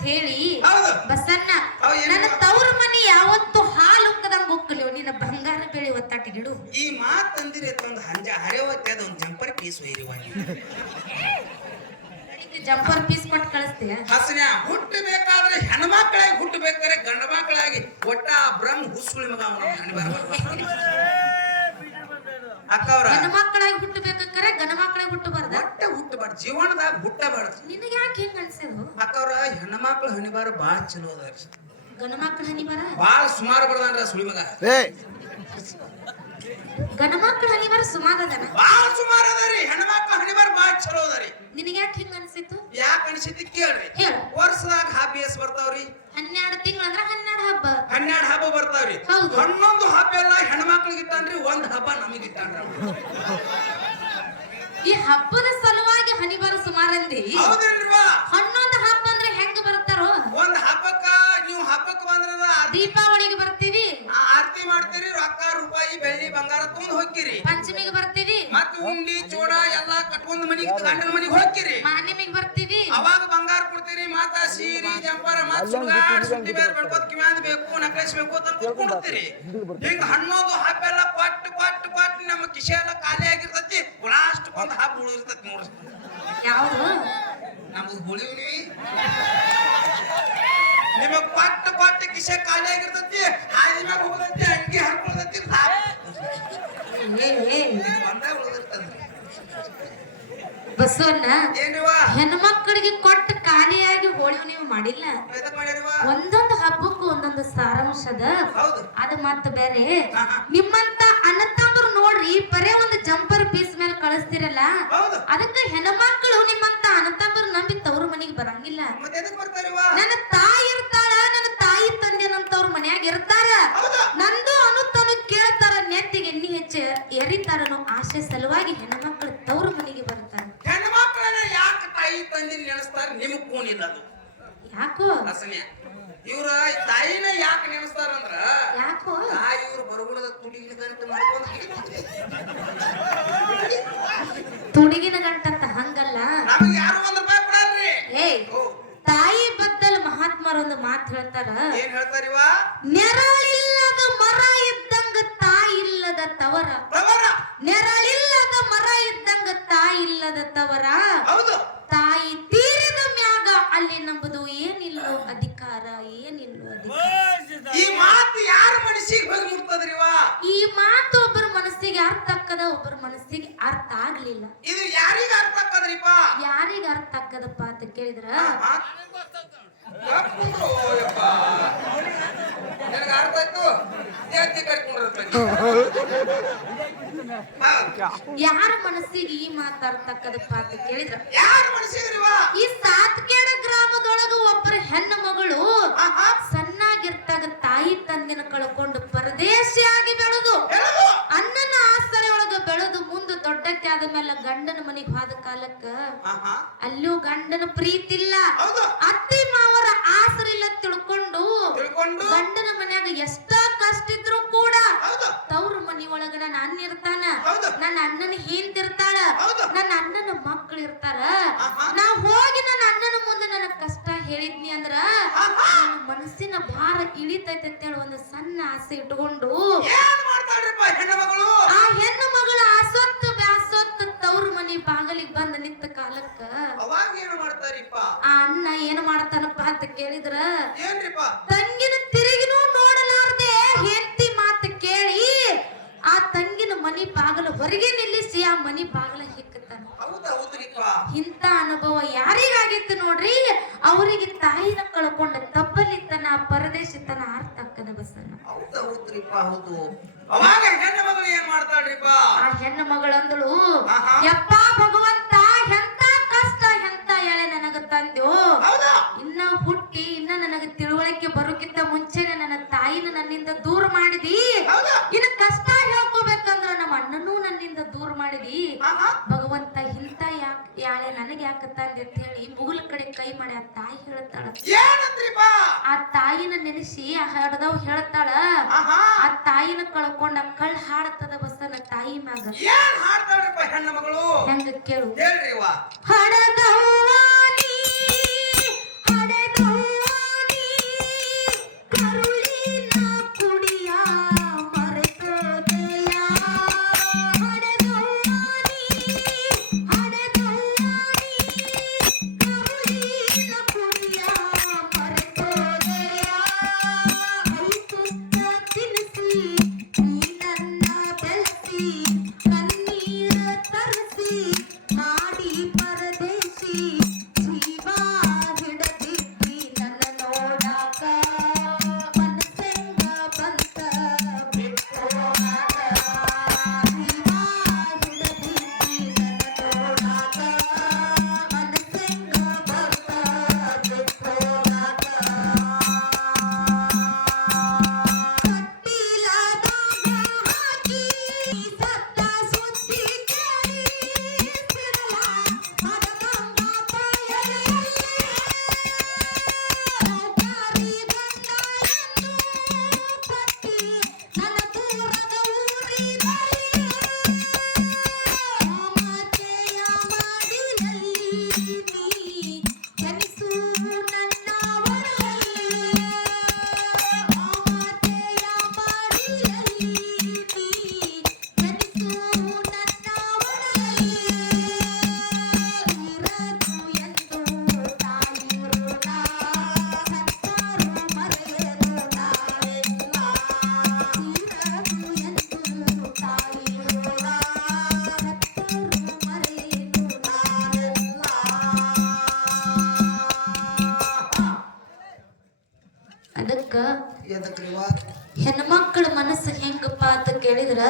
ಅಂತ ಹೇಳಿ ಹೌದು. ಬಸನ್ನ ಅವ ಏನ್ ನನ್ನ ತವ್ರ ಮನೆ ಯಾವತ್ತು ಹಾಲು ಉಕ್ಕದಂಗ ಉಕ್ಕಲಿ ನಿನ್ನ ಬಂಗಾರ ಬೆಳೆ ಒತ್ತಾಟಿಗಿಡು ಈ ಮಾತು ಅಂದಿರಿ ಒಂದು ಹಂಜ ಹರೆವತ್ತೆ ಅದೊಂದು ಜಂಪರ್ ಪೀಸ್ ಒಯ್ರಿ ಜಂಪರ್ ಪೀಸ್ ಕೊಟ್ಟು ಕಳಿಸ್ತೀಯ? ಹಸನ ಹುಟ್ಟಬೇಕಾದ್ರೆ ಹೆಣ್ಮಕ್ಳಾಗಿ ಹುಟ್ಟಬೇಕಾದ್ರೆ ಗಂಡ ಮಕ್ಕಳಾಗಿ ಒಟ್ಟ ಬ್ರಹ್ಮ ಹುಸುಳಿ ಮಗ ಅಕ್ಕವ್ರ. ಹೆಣ್ಮಕ್ಳಾಗಿ ಹುಟ್ಟಬೇಕಂದ್ರೆ ಗಂಡ ಮಕ್ಕಳಾಗಿ ಹುಟ್ಟಬಾರ್ದ? ಒಟ್ಟ ಹುಟ್ಟಬಾರ್ದು ಜೀವನದಾಗ ಹುಟ್ಟಬಾರ್ದು. ನಿನಗೆ ಯಾಕೆ ಹಿಂಗ ಅನ್ಸೋದು? ಅಕ್ಕವ್ರ ಹೆಣ್ಮಕ್ಳು ಹಣಿಬಾರ ಬಾಳ ಚಲೋ ಅದ ಗಂಡ ಮಕ್ಕಳು ಹನಿ ಬರ ಬಾಳ ಸುಮಾರು ಬಡದನ್ರ ಸುಳಿ ಮಗ. ಗಂಡ ಮಕ್ಕಳ ಹನಿ ಬರ ಸುಮಾರದನ ಬಾಳ ಸುಮಾರು ಅದಾರಿ ಹೆಣ್ಮಕ್ಳು ಹಣಿಬಾರ ಬಾಳ ಚಲೋ ಅದಾರಿ ನಿನಗೆ ಯಾಕೆ ಹಿಂಗ ಅನ್ಸಿತ್ತು ಯಾಕೆ ಅನಿಸಿದ್ದು ಕೇಳ್ರಿ. ವರ್ಷದಾಗ ಹಾಬಿಯಸ್ ಎಸ್ ಬರ್ತಾವ್ರಿ. ಹನ್ನೆರಡು ತಿಂಗಳು ಅಂದ್ರ ಹನ್ನೆರಡು ಹಬ್ಬ. ಹನ್ನೆರಡು ಹಬ್ಬ ಬರ್ತಾವ್ರಿ. ಹನ್ನೊಂದು ಹಬ್ಬ ಎಲ್ಲ ಹೆಣ್ಮಕ್ಳಿಗೆ ಇತ್ತಂದ್ರೆ ಒಂದ್ ಹಬ್ಬ ನಮಗೆ ಇಟ್ಟಾನ್ರಿ ಈ ಹಬ್ಬದ ಸಲುವಾಗಿ ಹನಿ ಬರ ಸುಮಾರಂದಿ. ಹನ್ನೊಂದು ಹಬ್ಬ ಅಂದ್ರೆ ಹೆಂಗ ಬರ್ತಾರೋ? ಒಂದ್ ಹಬ್ಬಕ್ಕ ನೀವು ಹಬ್ಬಕ್ಕೆ ಬಂದ್ರದ ದೀಪಾವಳಿಗೆ ಬರ್ತೀವಿ. ಆರತಿ ಮಾಡ್ತೀರಿ ರೊಕ್ಕ ರೂಪಾಯಿ ಬೆಳ್ಳಿ ಬಂಗಾರ ತಗೊಂಡ್ ಹೋಗ್ತೀರಿ. ಪಂಚಮಿಗೆ ಬರ್ತೀವಿ. ಮತ್ತ ಉಂಡಿ ಚೂಡ ಎಲ್ಲಾ ಕಟ್ಕೊಂಡ್ ಮನಿಗೆ ಗಂಡನ ಮನಿಗೆ ಹೋಗ್ತೀರಿ. ಮಾನ್ಯಮಿಗೆ ಬರ್ತೀವಿ. ಅವಾಗ ಬಂಗಾರ ಕೊಡ್ತೀರಿ ಮಾತ ಸೀರಿ ಜಂಪರ ಮತ್ ಸುಡ್ಗಾಡ್ ಸುಟ್ಟಿ ಬೇರೆ ಬೆಳ್ಕೋತ್ ಕಿವ್ಯಾಂದ್ ಬೇಕು ನಕಲಿಸ್ಬೇಕು ಅಂತ ಕೂತ್ಕೊಂಡಿರ್ತೀರಿ ಹಿಂಗ ಹನ್ನೊಂದು ಹಬ್ಬ ಎಲ್ಲ ಕೊಟ್ಟು ಕೊಟ್ಟು ಕೊಟ್ಟು ನಮ್ಮ ಕಿಶೆ ಎಲ್ಲ ಖಾಲಿ ಆಗಿರ್ತೈತಿ. ಲಾಸ್ಟ್ ಒಂದ್ ಹಬ್ಬ ಉಳಿದಿರ್ತತಿ ನೋಡ್ರಿ. ಯಾವುದು? ನಮ್ದು ಹುಳಿ ಹುಳಿ. ನಿಮಗ್ ಕೊಟ್ಟ ಕೊಟ್ಟ ಕಿಶೆ ಖಾಲಿ ಆಗಿರ್ತೈತಿ. ಹಾದಿ ಮ್ಯಾಗ ಹೋಗ್ತೈತಿ ಅಂಗಿ ಹರ್ಕೊಳ್ತೈತಿ ಏ, ಏ, ಒಂದೇ ಉಳಿದಿರ್ತದ್ರಿ ಬಸವಣ್ಣ ಹೆಣ್ಮಕ್ಳಿಗೆ ಕೊಟ್ಟು ಖಾಲಿಯಾಗಿ ಹೋಳಿ ನೀವು ಮಾಡಿಲ್ಲ? ಒಂದೊಂದು ಹಬ್ಬಕ್ಕೂ ಒಂದೊಂದು ಸಾರಾಂಶ ಅದ ಅದು ಮತ್ತ ಬೇರೆ. ನಿಮ್ಮಂತ ಅಣ್ಣತಮ್ಮರು ನೋಡ್ರಿ ಬರೇ ಒಂದು ಜಂಪರ್ ಪೀಸ್ ಮೇಲೆ ಕಳಿಸ್ತಿರಲ್ಲ? ಅದಕ್ಕೆ ಹೆಣ್ಮಕ್ಳು ನಿಮ್ಮಂತ ಅಣ್ಣತಮ್ಮರು ನಂಬಿ ತವ್ರ ಮನೆಗೆ ಬರಂಗಿಲ್ಲ. ನನ್ನ ತಾಯಿ ಇರ್ತಾಳ ನನ್ನ ತಾಯಿ ತಂದೆ ನಮ್ಮವ್ರ ಮನ್ಯಾಗ ಇರ್ತಾರ. ನಂದು ಅನುತನು ಕೇಳ್ತಾರ ನೆತ್ತಿಗೆ ಎಣ್ಣಿ ಹೆಚ್ಚ ಎರಿತಾರನು ಆಶೆ ಸಲುವಾಗಿ ಹೆಣ್ಮಕ್ಳು ತವ್ರ ಮನೆಗೆ ಬರ್ತಾರ ಹೆಣ್ಣು ಮಕ್ಕಳನ್ನ ಯಾಕೆ ತಂದಿ ನೆನೆಸ್ತಾರ ನಿಮಗ್ ಇಲ್ಲ ಅದು. ಯಾಕೋ? ರಸನ್ಯ ಇವ್ರ ತಾಯಿನ ಯಾಕೆ ನೆನೆಸ್ತಾರ ಅಂದ್ರ ಯಾಕೋ? ತಾಯಿ ಇವ್ರ ಬರಗುಣದ ತುಡಿಗಂತ ಮಾಡ್ಕೊಂಡ್ ತುಡಿಗಿನ ಗಂಟಂತ ಹಂಗಲ್ಲ. ನಮಗೆ ಯಾರು ಒಂದ್ ರೂಪಾಯಿ ಕೊಡಲ್ರಿ? ಏಯ್ ಓ, ತಾಯಿ ಬದ್ದಲ್ ಮಹಾತ್ಮರೊಂದು ಮಾತು ಹೇಳ್ತಾರ. ಏನ್ ಹೇಳ್ತಾರಿವ ನೆರಳಿಲ್ಲದ ಮರ ಇದ್ದಂಗ ತಾಯಿ ಇಲ್ಲದ ತವರ. ತವರ. ನೆರಳಿಲ್ಲದ ಮರ ಇದ್ದಂಗ ತಾಯಿ ಇಲ್ಲದ ತವರ ಹೌದು ತಾಯಿ ತೀರಿದ ಮ್ಯಾಗ ಅಲ್ಲಿ ನಂಬುದು ಏನಿಲ್ಲೋ ಅಧಿಕಾರ ಏನಿಲ್ಲೋ ಅಧಿಕಾರ ಈ ಮಾತು ಯಾರ ಮನಸ್ಸಿಗೆ ಹೋಗಿ ಮುಟ್ತದ್ರಿವ ಈ ಮಾತು ಒಬ್ಬರ ಮನಸ್ಸಿಗೆ ಅರ್ಥ ಆಕ್ಕದ ಮನಸ್ಸಿಗೆ ಅರ್ಥ ಆಗ್ಲಿಲ್ಲ. ಇದು ಯಾರಿಗ ಅರ್ಥ ಆಕ್ಕದ್ರಿಪ್ಪ ಯಾರಿಗ ಅರ್ಥ ಆಕ್ಕದಪ್ಪ ಅಂತ ಕೇಳಿದ್ರ? ನಿನಗೆ ಅರ್ಥ ಆಯ್ತು? ಜಾತಿ ಕಟ್ಕೊಂಡಿರ್ಬೇಕು ಯಾರ ಮನಸ್ಸಿಗೆ ಈ ಮಾತು ಅರ್ಥ ಆಕ್ಕದಪ್ಪ ಅಂತ ಕೇಳಿದ್ರ? ಯಾರ ಮನಸ್ಸಿಗೆ ಈ ಸಾತ್ಕೇಡ ಗ್ರಾಮದೊಳಗ ಒಬ್ಬರ ಹೆಣ್ಣು ಮಗಳು ಸಣ್ಣಾಗಿರ್ತಾಗ ತಾಯಿ ತಂದೆನ ಕಳ್ಕೊಂಡು ಪರದೇಶಿಯಾಗಿ ಬೆಳೆದು ಅನ್ನನ ಅಣ್ಣನ ಆಸರೆ ಆದ ಮೇಲೆ ಗಂಡನ ಮನೆಗೆ ಹೋದ ಕಾಲಕ್ಕ ಅಲ್ಲೂ ಗಂಡನ ಪ್ರೀತಿ ಇಲ್ಲ. ಅತ್ತಿ ಮಾವರ ಆಸರಿಲ್ಲ ತಿಳ್ಕೊಂಡು ತಿಳ್ಕೊಂಡು? ಗಂಡನ ಮನ್ಯಾಗ ಎಷ್ಟ ಕಷ್ಟ ಇದ್ರು ಕೂಡ ತವ್ರ ಮನಿ ಒಳಗ ನನ್ನ ಅಣ್ಣ ಇರ್ತಾನ ನನ್ನ ಅಣ್ಣನ ಹಿಂದಿರ್ತಾಳ ಹೌದು? ನನ್ನ ಅಣ್ಣನ ಮಕ್ಳು ಇರ್ತಾರ. ನಾ ಹೋಗಿ ನನ್ನ ಅಣ್ಣನ ಮುಂದೆ ನನ್ನ ಕಷ್ಟ ಹೇಳಿದ್ನಿ ಅಂದ್ರ ಮನಸ್ಸಿನ ಭಾರ ಇಳಿತೈತೆ ಅಂತೇಳಿ ಒಂದು ಸಣ್ಣ ಆಸೆ ಇಟ್ಕೊಂಡು ಹೆಣ್ಣು ಮಗಳು? ಹೌದು ಅವಾಗ ಹೆಣ್ಣು ಮಗಳು ಏನ್ ಮಾಡ್ತಾಳ್ರಿಪ್ಪ ಆ ಹೆಣ್ಣು ಮಗಳಂದಳು. ಯಪ್ಪ ಭಗವಂತ ಮಾಡಿದಿ. ಭಗವಂತ ಇಂತ ಯಾಕ್ ಯಾಳೆ ನನಗೆ ಯಾಕ ತಂದೆ ಅಂತ ಹೇಳಿ ಮುಗುಲ ಕಡೆ ಕೈ ಮಾಡಿ ಆ ತಾಯಿ ಹೇಳ್ತಾಳ. ಆ ತಾಯಿನ ನೆನೆಸಿ ಆ ಹಡದವ್ ಹೇಳ್ತಾಳ. ಆ ತಾಯಿನ ಕಳ್ಕೊಂಡ ಕಳ್ ಹಾಡತದ ಬಸನ ತಾಯಿ ಮ್ಯಾಗ. ಹೆಣ್ಣು ಮಗಳು? ಹೆಂಗ ಕೇಳು. ಹೇಳ್ರಿ ಎದಕ್ರಿವ ಹೆಣ್ಮಕ್ಳ ಮನಸ್ಸು ಹೆಂಗಪ್ಪ ಅಂತ ಕೇಳಿದ್ರ?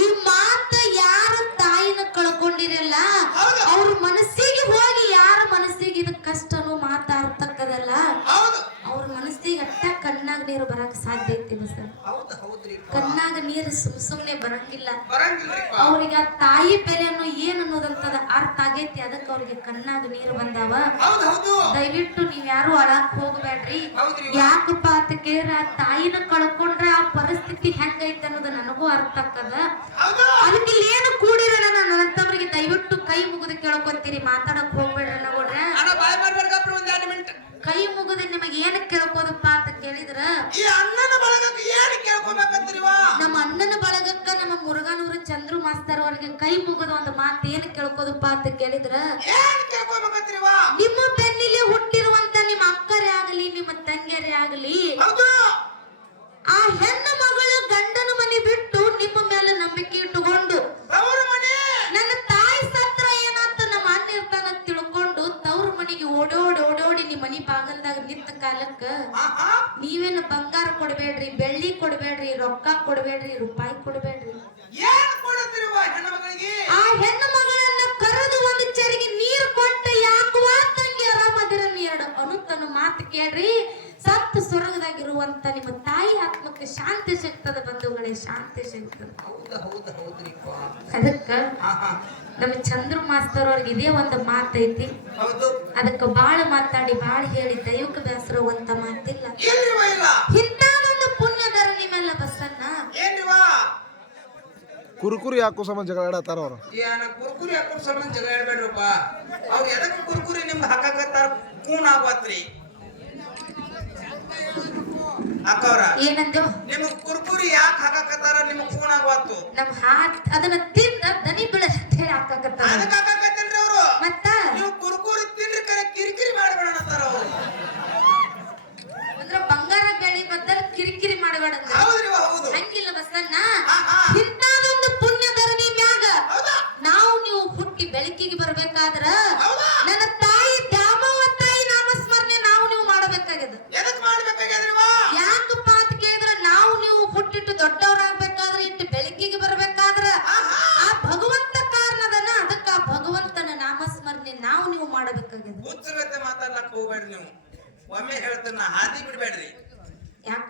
ಈ ಮಾತ ಯಾರ ತಾಯಿನ ಕಳ್ಕೊಂಡಿರಲ್ಲ. ಅವ್ರ ಮನಸ್ಸಿಗೆ ಕಣ್ಣಾಗ ನೀರು ಬರಕ್ ಸಾಧ್ಯ ಐತಿ ಸರ್ ಕಣ್ಣಾಗ ನೀರು ಸುಮ್ ಸುಮ್ನೆ ಬರಂಗಿಲ್ಲ. ಅವ್ರಿಗೆ ಆ ತಾಯಿ ಬೆಲೆ ಅನ್ನೋ ಏನ್ ಅನ್ನೋದಂತದ ಅರ್ಥ ಆಗೈತಿ ಅದಕ್ಕೆ ಅವ್ರಿಗೆ ಕಣ್ಣಾಗ ನೀರು ಬಂದಾವ. ದಯವಿಟ್ಟು ನೀವ್ ಯಾರು ಅಳಕ್ ಹೋಗ್ಬೇಡ್ರಿ ಯಾಕಪ್ಪ ಅಂತ ಕೇಳ್ರ ಆ ತಾಯಿನ ಕಳ್ಕೊಂಡ್ರ ಆ ಪರಿಸ್ಥಿತಿ ಹೆಂಗೈತೆ ಅನ್ನೋದ ನನಗೂ ಅರ್ಥ ಆಗ್ತದ ಹೌದು. ಅದಕ್ಕೆ ಏನು ಕೂಡಿರಲ್ಲ ನಾನು ನನ್ನಂತವ್ರಿಗೆ ದಯವಿಟ್ಟು ಕೈ ಮುಗಿದು ಕೇಳ್ಕೊಂತೀರಿ ಮಾತಾಡಕ್ ಹೋಗ್ಬೇಡ್ರಿ ಮಿನಿಟ್. ಕೈ ಮುಗಿದು ನಿಮಗೆ ಏನು ಕೇಳ್ಕೋದಪ್ಪ ಅಂತ ಕೇಳಿದ್ರ ಈ ಅಣ್ಣನ ಬಳಗಕ್ಕೆ ಏನ್ ಕೇಳ್ಕೊಬೇಕಂತ್ರಿವ ನಮ್ಮ ಅಣ್ಣನ ಬಳಗಕ್ಕ ನಮ್ಮ ಮುರುಘಾನೂರು ಚಂದ್ರು ಮಾಸ್ತರ್ ಅವ್ರಿಗೆ ಕೈ ಮುಗಿದ ಒಂದು ಮಾತು ಏನ್ ಕೇಳ್ಕೋದಪ್ಪ ಅಂತ ಕೇಳಿದ್ರ? ಏನ್ ಕೇಳ್ಕೊಬೇಕಂತ್ರಿವ ನಿಮ್ಮ ಬೆನ್ನಿಲೆ ಹುಟ್ಟಿರುವಂತ ನಿಮ್ಮ ಅಕ್ಕರೇ ಆಗಲಿ ನಿಮ್ಮ ತಂಗಿಯರೇ ಆಗಲಿ ಹೌದು ಆ ಹೆಣ್ಣು ಮಗಳು ಗಂಡನ ಮನೆ ಬಿಟ್ಟು ನಿಮ್ಮ ಮೇಲೆ ನಂಬಿಕೆ ಇಟ್ಟುಕೊಂಡು ಅವ್ರ ಮನೆ ನನ್ನ ತಾಯಿ ಸತ್ರ ಏನಾತ ನಮ್ಮ ಅಣ್ಣ ಇರ್ತಾನ ಅಂತ ತಿಳ್ಕೊಂಡು ತವ್ರ ಮನೆಗೆ ಓಡೋಡಿ ಓಡೋಡಿ ನಿಮ್ಮ ಮನಿ ಬಾಗಲ್ದಾಗ ನಿಂತ ಕಾಲಕ್ಕ ಆಹಾ ನೀವೇನು ಬಂಗಾರ ಕೊಡ್ಬೇಡ್ರಿ ಬೆಳ್ಳಿ ಕೊಡ್ಬೇಡ್ರಿ ರೊಕ್ಕ ಕೊಡ್ಬೇಡ್ರಿ ರೂಪಾಯಿ ಕೊಡ್ಬೇಡ್ರಿ ಏನ್ ಕೊಡತ್ರಿವ ಹೆಣ್ಮಗಳಿಗೆ ಆ ಹೆಣ್ಣು ಮಗಳನ್ನ ಕರೆದು ಒಂದು ಚರಿಗೆ ನೀರು ಕೊಟ್ಟ ಯಾಕವಾ ತಂಗಿ ಆರಾಮದಿರ ಅನುತನ ಮಾತು ಕೇಳ್ರಿ. ಸತ್ತ ಸ್ವರ್ಗದಾಗಿರುವಂತ ನಿಮ್ಮ ತಾಯಿ ಆತ್ಮಕ್ಕೆ ಶಾಂತಿ ಸಿಗ್ತದ ಬಂಧುಗಳೇ ಶಾಂತಿ ಸಿಗ್ತದ. ಹೌದು ಹೌದು ಹೌದ್ರಿಪ್ಪ ಅದಕ್ಕ ಆಹಾ ನಮ್ಮ ಚಂದ್ರ ಮಾಸ್ತರ್ ಅವ್ರಿಗೆ ಇದೇ ಒಂದು ಮಾತೈತಿ ಹೌದು. ಅದಕ್ಕ ಬಾಳ ಮಾತಾಡಿ ಬಾಳ ಹೇಳಿ ದೈವಕ್ಕೆ ಬೇಸರವಂತ ಮಾತಿಲ್ಲ. ಇಂಥದೊಂದು ಪುಣ್ಯದರ ನಿಮ್ಮೆಲ್ಲ ಬಸ್ಸನ್ನ ಏನ್ರಿವ ಕುರುಕುರಿ ಹಾಕೋ ಸಂಬಂಧ ಜಗಳ ಹೇಳ್ತಾರ ಅವರು? ಕುರುಕುರಿ ಹಾಕೋ ಹಾಕೋರ್ ಸಂಬಂಧ ಜಗಳ ಹೇಳ್ಬೇಡ್ರಪ್ಪ ಅವ್ರು ಎದಕ್ಕೆ ಕುರ್ಕುರಿ ಕೂನ್ ಆಗ್ಬಾತ್ರಿ ಅಕ್ಕವ್ರ ಏನಂದು ನಿಮ್ಗ್ ಕುರ್ಕುರಿ ಯಾಕೆ ಹಾಕಕತ್ತಾರ? ನಿಮ್ಗ್ ಕೂನ್ ಆಗ್ಬಾತು ನಮ್ ಹಾಟ್ ಅದನ್ನ ತಿಂದ ದನಿ ಬೀಳ ಅಂತ ಹೇಳಿ ಹಾಕಕತ್ತಾರ. ಅದಕ್ಕೆ ಹಾಕಾಕತ್ತೇನ್ರಿ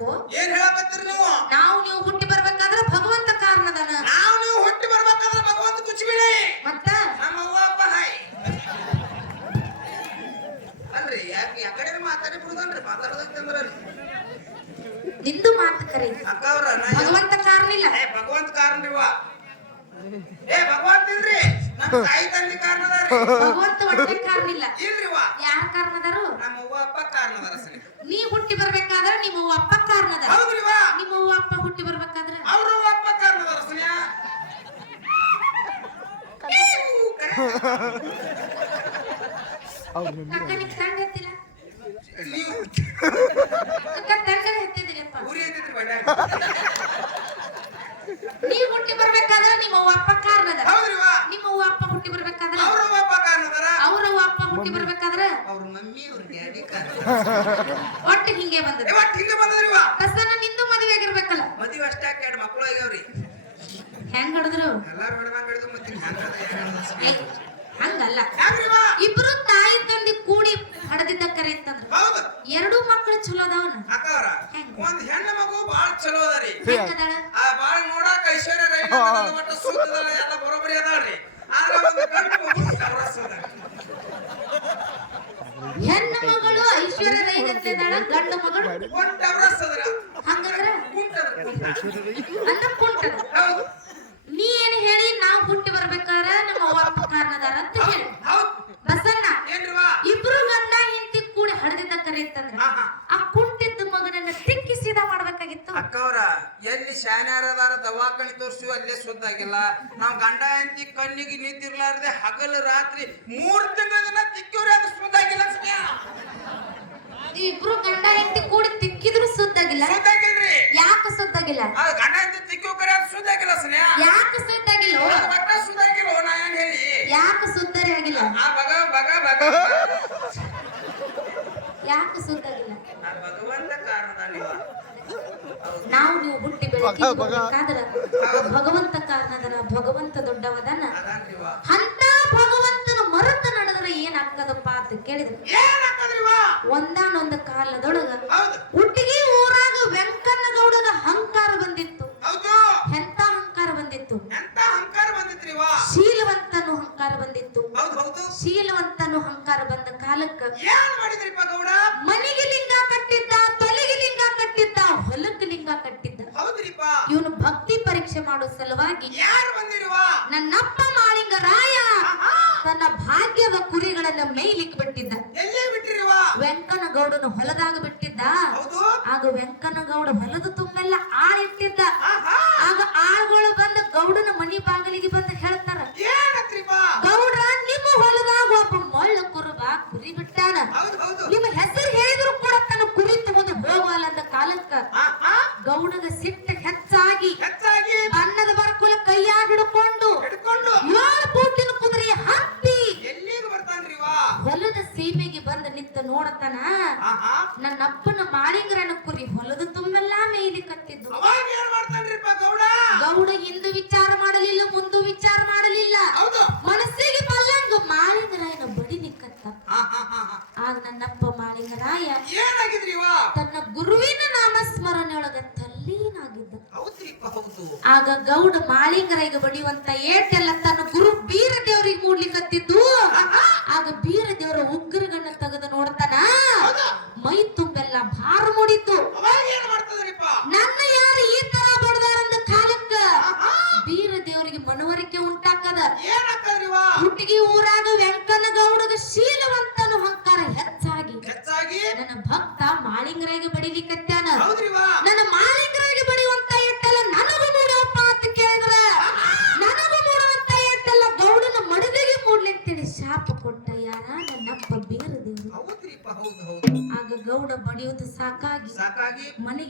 ಯಾಕೋ ಏನ್ ಹೇಳಕತ್ತೀರಿ ನೀವು? ನಾವು ನೀವು ಹುಟ್ಟಿ ಬರ್ಬೇಕಾದ್ರೆ ಭಗವಂತ ಕಾರಣದನ. ನಾವು ನೀವು ಹುಟ್ಟಿ ಬರ್ಬೇಕಾದ್ರೆ ಭಗವಂತ ಕುಚ್ಚಿಬಿಡಿ. ಮತ್ತ? ನಮ್ಮ ಅವ್ವ ಅಪ್ಪ ಹಾಯ್. ಅಲ್ರಿ ಯಾಕೆ ಯಾಕಡೆ ಮಾತಾಡಿ ಬಿಡುದನ್ರಿ? ಮಾತಾಡೋದಂತಂದ್ರ ನಿಂದು ಮಾತು ಕರೆ. ಅಕ್ಕ ಅವ್ರ ಭಗವಂತ ಕಾರಣ ಇಲ್ಲ ಏ ಭಗವಂತ ಕಾರಣ ಕಾರಣರಿವ ಏ ಭಗವಂತ ಇಲ್ರಿ? ನಮ್ಮ ತಾಯಿ ತಂದೆ ಕಾರಣದಾರಿ ಭಗವಂತ ಒಟ್ಟೆ ಕಾರಣ ಇಲ್ಲ ಇಲ್ರಿವ ಯಾರ ಕಾರಣದಾರು ನಮ್ಮ ಅವ್ವ ಅಪ್ಪ ಕಾರಣದಾರ ಸರಿ ನೀ ಹುಟ್ಟಿ ಬರ್ಬೇಕಾದ್ರೆ ನಿಮ್ಮ ಅವ್ವ ಅಪ್ಪ ಕಾರಣದ. ಹೌದ್ರಿವ ನಿಮ್ಮ ಅವ್ವ ಅಪ್ಪ ಹುಟ್ಟಿ ಬರ್ಬೇಕಾದ್ರೆ. ಅವ್ರ ಅವ್ವ ಅಪ್ಪ ಕಾರಣದ ಸನಿಯಾ. ಅವ್ರ ಮಮ್ಮಿ ಅಕ್ಕ ನಿಮ್ ತಂಡ ಎತ್ತಿಲ್ಲ. ನೀವು ಅಕ್ಕ ತಂಡ ಎತ್ತಿದಿಲ್ಲಪ್ಪ ಊರಿ ಐತಿದ್ರಿ ಬಡ್ಯಾಗ ನೀ ಹುಟ್ಟಿ ಬರ್ಬೇಕಾದ್ರೆ ನಿಮ್ಮ ಅವ್ವ ಅಪ್ಪ ಕಾರಣದಾರ ಹೌದ್ರಿವ ನಿಮ್ಮ ಅವ್ವ ಅಪ್ಪ ಹುಟ್ಟಿ ಬರ್ಬೇಕಾದ್ರೆ. ಅವ್ರ ಅವ್ವ ಅಪ್ಪ ಕಾರಣದರ ಅವ್ರ ಅವ್ವ ಅಪ್ಪ ಹುಟ್ಟಿ ಬರ್ಬೇಕಾದ್ರೆ. ಅವ್ರ ಒಟ್ಟು ಹಿಂಗೆ ಬಂದದ ಒಟ್ಟು ಹಿಂಗೆ ಬಂದದ್ರಿವ ಕಸನ ನಿಂದು ಮದುವೆ ಆಗಿರ್ಬೇಕಲ್ಲ. ಮದುವೆ ಅಷ್ಟೇ ಎರಡು ಮಕ್ಕಳು ಆಗ್ಯಾವ್ರಿ. ಹೆಂಗ್ ಹಿಡಿದ್ರು ಎಲ್ಲಾರು ಹಿಡ್ದಂಗ್ ಹಿಡಿದು ಮತ್ತೆ ಹಂಗಲ್ಲ. ಇಬ್ರು ತಾಯಿ ತಂದಿ ಕೂಡಿ ಹಡದಿದ್ದ ಕರೆ ಅಂತಂದ್ರ. ಹೌದು. ಎರಡೂ ಮಕ್ಕಳು ಚಲೋ ಅದಾವನ? ಒಂದ್ ಹೆಣ್ಣು ಮಗು ಬಾಳ ಚಲೋ ಅದರಿ ಬಾಳ ನೋಡಾಕ ಐಶ್ವರ್ಯ ರೈ ಎಲ್ಲ ಬರೋಬರಿ ಅದಾಳ್ರಿ. ಆದ್ರೆ ಒಂದು ಗಂಡು ಮಗು ಚೌರಸ್ ಅದ. ಹೆಣ್ಣು ಮಗಳು ಐಶ್ವರ್ಯ ರೈ ಅಂತಿದ್ದಾಳ ಗಂಡು ಮಗಳು ಹಂಗಂದ್ರ ಕುಂಟ ಅದ್ರ, ಕುಂಟ. ಅಂದ್ರ ಕುಂಟದ ಹೌದು ನೀ ಏನ್ ಹೇಳಿ ನಾವ್ ಹುಟ್ಟಿ ಬರ್ಬೇಕಾರ ನಮ್ಮ ಅವ್ವ ಅಪ್ಪ ಕಾರಣದಾರ ಅಂತ ಹೇಳಿ ಹೌದ್ ಬಸನ್ನ ಏನ್ರಿವ ಇಬ್ರು ಗಂಡ ಹೆಂಡತಿ ಕೂಡಿ ಹಡದಿದ್ದ ಕರೆ ಅಂತಂದ್ರ ಹಾ, ಹಾ. ಆ ಕುಂಟಿದ್ದ ಮಗನನ್ನ ತಿಕ್ಕಿ ಸೀದಾ ಮಾಡ್ಬೇಕಾಗಿತ್ತು ಅಕ್ಕವ್ರ ಎಲ್ಲಿ ಶಾನ್ಯಾರದಾರ ತೋರ್ಸು ಅಲ್ಲೇ ಸುದ್ದಾಗಿಲ್ಲ ನಾವು ಗಂಡ ಎಂತಿ ಕಣ್ಣಿಗೆ ನಿಂತಿರ್ಲಾರ್ದೆ ಹಗಲು ರಾತ್ರಿ ಮೂರ್ ತಿಂಗಳ ತಿಕ್ಕಿವ್ರಿ ಅದು ಸುದ್ದಾಗಿಲ್ಲ ಇಬ್ರು ಗಂಡ ಹೆಂಡತಿ ಕೂಡಿ ತಿಕ್ಕಿದ್ರು ಸುದ್ದಾಗಿಲ್ಲ ಸುದ್ದಾಗಿಲ್ರಿ ಯಾಕ ಸುದ್ದಾಗಿಲ್ಲ ಆ ಗಂಡ ಹೆಂಡತಿ ತಿಕ್ಕಿವ್ ಕರೆ ಅದು ಸುದ್ದಾಗಿಲ್ಲ ಸ್ನೇಹ ಯಾಕ ಸುದ್ದಾಗಿಲ್ಲ ಸುದ್ದಾಗಿಲ್ಲ ನಾ ಏನ್ ಹೇಳಿ ಯಾಕ ಸುದ್ದರೇ ಆಗಿಲ್ಲ ಆ ಬಗ ಬಗ ಬಗ ಯಾಕೆ ಸುದ್ದಾಗಿಲ್ಲ ಭಗವಂತ ಕಾರಣದಲ್ಲಿವ ನಾವು ನೀವು ಹುಟ್ಟಿ. ಭಗವಂತ ಕಾರಣದನ ಭಗವಂತ ದೊಡ್ಡವದನ್ನ ಅಂತ ಭಗವಂತನ ಮರುತ ನಡೆದ್ರೆ ಏನಾಗ್ತದಪ್ಪ ಅಂತ ಕೇಳಿದ್ರು. ಒಂದಾನೊಂದು ಕಾಲದೊಳಗ ಹುಟ್ಟಿಗೆ ಊರಾಗ ವೆಂಕಣ್ಣಗೌಡನ ಅಹಂಕಾರ ಬಂದಿತ್ತು ಹೌದು ಎಂತ ಅಹಂಕಾರ ಬಂದಿತ್ತು ಎಂತ ಅಹಂಕಾರ ಬಂದಿತ್ರಿವ ಶೀಲವಂತನು ಅಹಂಕಾರ ಬಂದಿತ್ತು. ಶೀಲವಂತನು ಅಹಂಕಾರ ಬಂದ ಕಾಲಕ್ಕ ಮನಿಗೆ ಲಿಂಗ ಕಟ್ಟಿದ್ದ ತೊಲೆಗೆ ಲಿಂಗ ಕಟ್ಟಿದ್ದ ಹೊಲಕ್ಕೆ ಲಿಂಗ ಕಟ್ಟಿದ್ದ. ಇವನು ಭಕ್ತಿ ಪರೀಕ್ಷೆ ಮಾಡೋ ಸಲುವಾಗಿ ಯಾರು ಬಂದಿರಿವ? ನನ್ನಪ್ಪ ಮಾಳಿಂಗ ರಾಯ ತನ್ನ ಭಾಗ್ಯದ ಕುರಿಗಳನ್ನ ಮೇಯ್ಲಿಕ್ಕೆ ಬಿಟ್ಟಿದ್ದ. ಎಲ್ಲಿ ಗೌಡನು ಹೊಲದಾಗ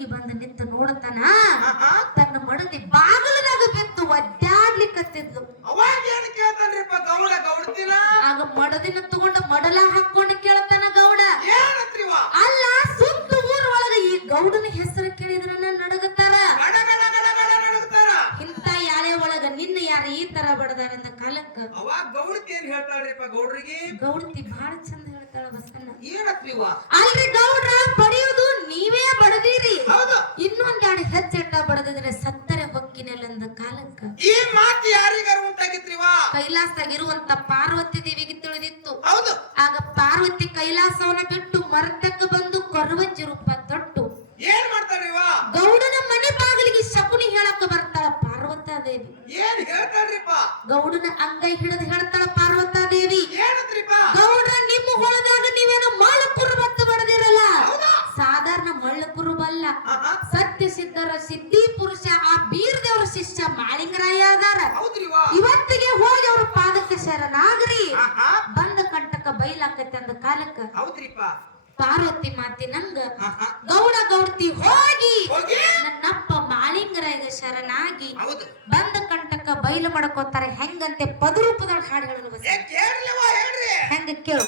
ಮನೆಗೆ ಬಂದು ನಿಂತು ನೋಡತನ ತನ್ನ ಮಡದಿ ಬಾಗಿಲದಾಗ ಬಿತ್ತು ಒದ್ದಾಡ್ಲಿಕ್ಕತ್ತಿದ್ಲು ಅವಾಗ ಏನ್ ಕೇಳ್ತಾನ್ರಿಪ್ಪ ಗೌಡ ಗೌಡ್ತಿನ? ಆಗ ಮಡದಿನ ತಗೊಂಡ ಮಡಲ ಹಾಕೊಂಡು ಕೇಳ್ತಾನ ಗೌಡ. ಅಲ್ಲ ಸುತ್ತ ಊರ ಒಳಗ ಈ ಗೌಡನ ಹೆಸರು ಕೇಳಿದ್ರ ನಡಗತ್ತಾರ? ಇಂತ ಯಾಳೆ ಒಳಗ ನಿನ್ನ ಯಾರ ಈ ತರ ಬಡದಾರಂದ ಕಾಲಕ್ಕ? ಅವಾಗ ಗೌಡ್ತಿ ಏನ್ ಹೇಳ್ತಾಳ್ರಿಪ್ಪ ಗೌಡ್ರಿಗೆ? ಗೌಡತಿ ಬಹಳ ಚಂದ ಹೇಳ್ತಾಳ ಬಸಣ್ಣ. ಏನತ್ರಿವ ಅಲ್ರಿ ಗೌಡ್ರ ಪಡೆಯೋದು ನೀವೇ ಬಡದಿರಿ ಹೌದು ಇನ್ನೊಂದ್ ಎರಡು ಹೆಜ್ಜೆಟ್ಟ ಸತ್ತರೆ ಒಂದು ಕಾಲಕ್ಕ? ಈ ಮಾತು ಯಾರಿಗಾರ ಕೈಲಾಸದಾಗ ಇರುವಂತ ಪಾರ್ವತಿ ದೇವಿಗೆ ತಿಳಿದಿತ್ತು. ಹೌದು. ಆಗ ಪಾರ್ವತಿ ಕೈಲಾಸವನ್ನ ಬಿಟ್ಟು ಮರತಕ್ಕ ಬಂದು ಕೊರವಂಜಿ ರೂಪ ತೊಟ್ಟು. ಏನ್ ಮಾಡ್ತಾರ್ರಿವ ಗೌಡನ ಮನೆ ಬಾಗಿಲಿಗೆ ಶಕುನಿ ಹೇಳಕ್ಕ ಬರ್ತಾಳ ಪಾರ್ವತಾದೇವಿ ಏನ್ ಹೇಳ್ತಾಳ್ರಿಪ್ಪ ಗೌಡನ ಅಂಗೈ ಹಿಡಿದು ಹೇಳ್ತಾಳ ಪಾರ್ವತಾದೇವಿ ದೇವಿ. ಗೌಡ ನಿಮ್ಮ ಹೊಲದಾಗ ನೀವೇನು ಹೌದಾ ಸಾಧಾರಣ ಮಳ್ಳ ಬಲ್ಲ ಸತ್ಯ ಸಿದ್ಧರ ಸಿದ್ಧಿ ಪುರುಷ ಆ ಬೀರ್ ದೇವರ ಶಿಷ್ಯ ಮಾಳಿಂಗರಾಯ ಅದಾರ. ಇವತ್ತಿಗೆ ಹೋಗಿ ಅವ್ರ ಪಾದಕ್ಕೆ ಶರಣಾಗ್ರಿ. ಬಂದ ಕಂಟಕ ಬೈಲಾಕತ್ತೆ ಅಂದ ಕಾಲಕ್ಕ. ಪಾರ್ವತಿ ಮಾತಿನಂಗ ಆಹಾ ಗೌಡ ಗೌಡ್ತಿ ಹೋಗಿ. ನನ್ನಪ್ಪ ಮಾಳಿಂಗರಾಯಗ ಶರಣಾಗಿ ಬಂದ ಕಂಟಕ ಬೈಲು ಮಾಡ್ಕೋತಾರೆ. ಹೆಂಗಂತೆ ಪದರೂಪದ ಹಾಡುಗಳು ಹೆಂಗ ಕೇಳು.